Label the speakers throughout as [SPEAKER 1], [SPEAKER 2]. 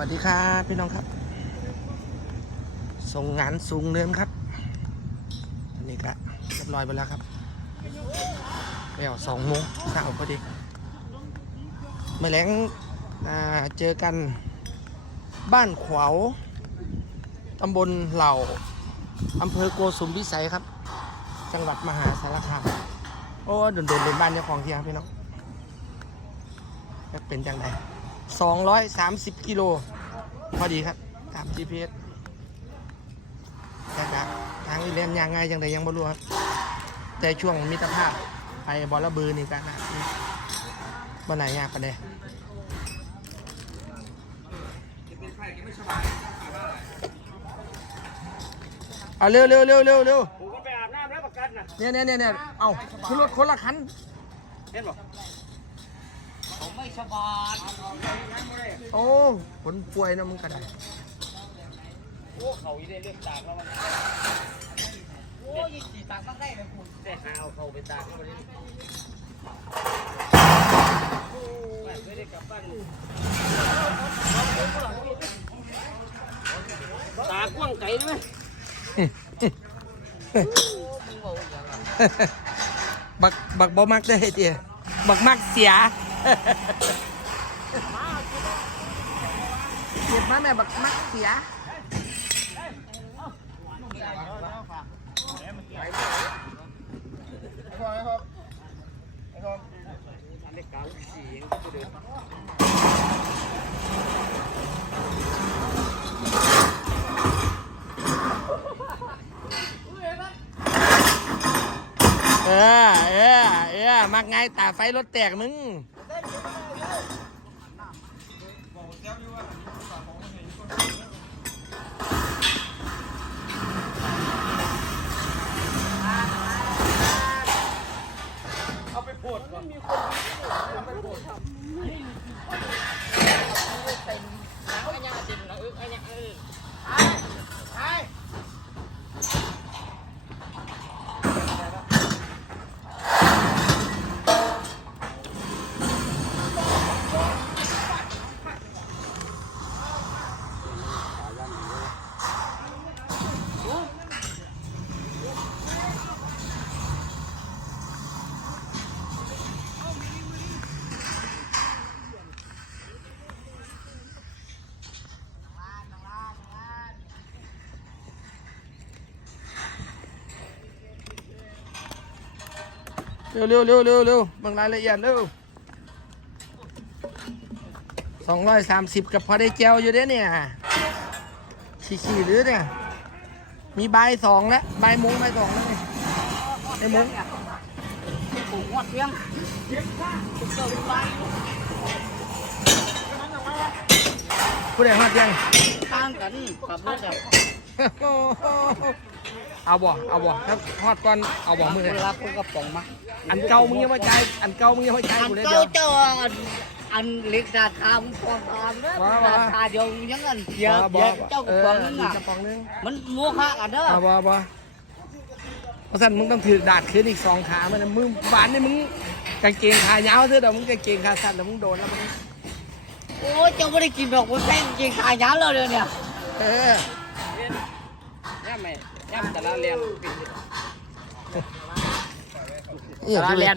[SPEAKER 1] วัสดีครับพี่น้องครับ ส่งงานสูงเนินครับอันนี้ก็เรียบร้อยไปแล้วครับไปเอาสองโมงเช้าพอดีเมื่อแรงเจอกันบ้านขวาวตำบลเหล่าอำเภอโกสุมพิสัยครับ จังหวัดมหาสารคามโอ้โดนโดนเป็นบ้านเจ้าของที่ครับพี่น้องเป็นจังได 230 กิโล พอดีครับ ตาม GPS แต่กะทางอีเลียนยังไงยังไงยังไม่รู้ครับ แต่ช่วงมิตรภาพไปบอลระบือนี่กันนะบ้านไหนยากปะเนี่ยเอาเร็วเร็วเร็วเร็วเร็ว
[SPEAKER 2] ผมก็ไปอาบน้ำแล้วประกันนะ
[SPEAKER 1] เนี่ยเนี่ยเนี่ยเนี่ยเอาคือรถคนละคัน
[SPEAKER 2] เห็นบ่ผม ไม่สบาย
[SPEAKER 1] โอ้คนป่วยนะมึงก็ได้
[SPEAKER 2] โอ้เขาอีได้เลือกตากแล้วมันโอ้ยสีตากต้องได้เลยคุณแต่หาเอาเขาไปตากแล้ววันนี้ไม่ได้กลับบ้านตากกว้างไก่ไหม
[SPEAKER 1] บักบักบ่มักได้เดียบักมักเสีย เก็บมาแม่บักมักเสีย
[SPEAKER 2] อันนี้เก่าสีเองก็เดิน
[SPEAKER 1] เออเออเออมักไงตาไฟรถแตกมึง เร็วเร็วเร็วเร็วเร็วเบางรายละเอียดเร็วสองร้อยสามสิบกับพอได้เจลอยู่เด้อเนี่ยขี่ๆหรือเนี่ย มีใบายสองแล้วใบายมุ้งใบายสองแล้วนี่ไอ้มุ้ง
[SPEAKER 2] ผมหมดเพียง
[SPEAKER 1] ผู้ใดฮอดยัง
[SPEAKER 2] ต่างกันขับรถแบบ
[SPEAKER 1] เอาบ่เอาบ่ถ้าทอดก่อนเอาบ่มือ
[SPEAKER 2] เว
[SPEAKER 1] เลย
[SPEAKER 2] ลาพวกกระป๋องมา
[SPEAKER 1] อันเก่ามึงยังไม่ใจายอันเก่ามึงยังไม่ใจาย
[SPEAKER 2] อัน
[SPEAKER 1] กูเลย
[SPEAKER 2] เจ้า
[SPEAKER 1] เดียว
[SPEAKER 2] เจ้าอันอันเล็กราคามันพอตามนะ
[SPEAKER 1] ว้าวว้าว
[SPEAKER 2] ราคาเดียวยังอันเสีย
[SPEAKER 1] บ่
[SPEAKER 2] เสีย
[SPEAKER 1] บ่
[SPEAKER 2] เจ้ากระป๋องนึงอะ
[SPEAKER 1] กระป๋องนึง
[SPEAKER 2] มันโมฆะกันเด้อ
[SPEAKER 1] เอาบ่บ่เพราะฉะนั้นมึงต้องถือดาดขึ้นอีกสองขามันนะมึงบานนี่มึงกางเกงขายาวเถอะเดี๋ยวมึงกางเกงขาสั้นเดี๋ยวมึงโดนแล้วมึง
[SPEAKER 2] โอ้ยเจ้าไม่ได้กินดอกมันแพงจริงขายยาเลยเนี่ย
[SPEAKER 1] เออ
[SPEAKER 2] ย่าไม่ ย่าแต่ละเรียน
[SPEAKER 1] นี่
[SPEAKER 2] แต่ละ
[SPEAKER 1] คือ
[SPEAKER 2] เรียน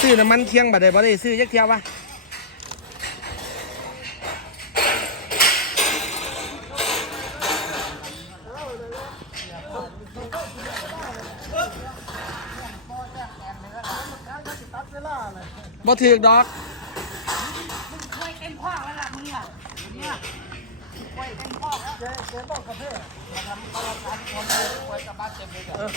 [SPEAKER 1] ซื้อน้ำมันเคียงบัดใดบ่ได้ซื้อยักเทียวปะบ่ถือดอก
[SPEAKER 2] เคยเต็มข้อแล้วล่ะมึงอ่เนี่ยเคยเต็มข้อแล้ว
[SPEAKER 3] เจ๊เจ๊บอกกับเพื่อนมาทำตลาดการคนไว้กับบ้านเต็มเลยเออ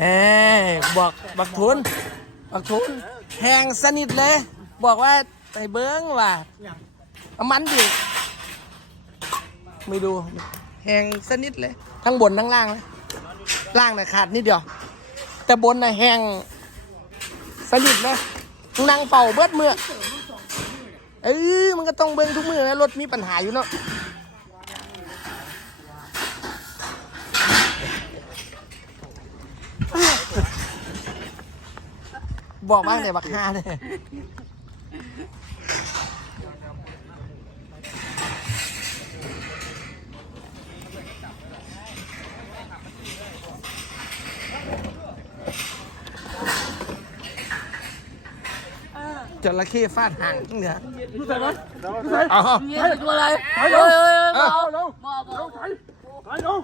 [SPEAKER 3] เอ้
[SPEAKER 1] ยบอกบักทุนบักทุนแหงสนิทเลย บอกว่าไปเบิ้งว่ะเอามันดิไม่ดูแหงสนิทเลย ทั้งบนทั้งล่างเลยล่างน่ะขาดนิดเดียว แต่บนน่ะแหงสนิทเลยนั่งเป่าเบิดมือเอ้ยมันก็ต้องเบิ้งทุกมือนะรถมีปัญหาอยู่เนาะ บอกบ้างแต่บักฮาเนี่ยจระเข้ฟาดหางเหนือเอา
[SPEAKER 2] เงี้ยตัวอะไรเฮ้ยเฮ้ยเฮ้ย
[SPEAKER 1] เอา
[SPEAKER 2] บ่บ่บ่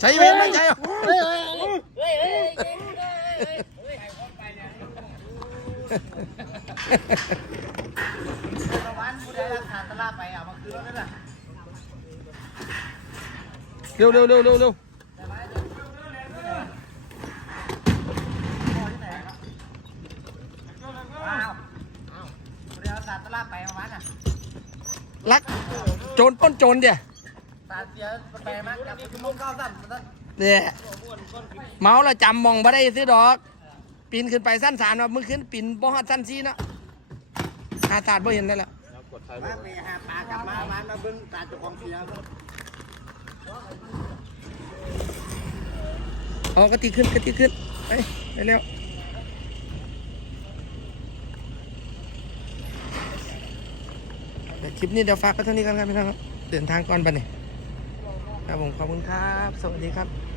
[SPEAKER 1] ใช้เวรไม่ใช่เหรอ
[SPEAKER 2] เฮ้ยเฮ้ยเฮ้ยเฮ้ยเฮ้ย
[SPEAKER 3] วันผู้ใดราคาตลาดไปอะมันคือรถนั่นะ
[SPEAKER 1] เร็วเร็วเร็วเร็วเร็ว
[SPEAKER 3] ว้าวผู้ใดราคาตลาดไปประมาณน่ะ
[SPEAKER 1] ลักโจรปล้นโจรเดีย
[SPEAKER 3] ตาเสียไปมากกับชั่วโมงเก้าสั้นมัน
[SPEAKER 1] เนี่ยเมาแล้วจำมองบ่ได้ซื้อดอก ปีนขึ้นไปสั้นสามว่ามึงขึ้นปีนบ่ฮอดสั้นซีเนาะ หาศาสตร์บ่เห็นได้แล้ว
[SPEAKER 3] มาไปหาปลากลับมาบ้านมาบึ้งตาเจ้าของเสีย
[SPEAKER 1] เอากระติขึ้นกระติขึ้นไปไปเร็วเดี๋ยวคลิปนี้เดี๋ยวฝากไว้เท่านี้กันครับพี่น้องครับเดินทางก่อนไปเนี่ยครับผมขอบคุณครับ สวัสดีครับ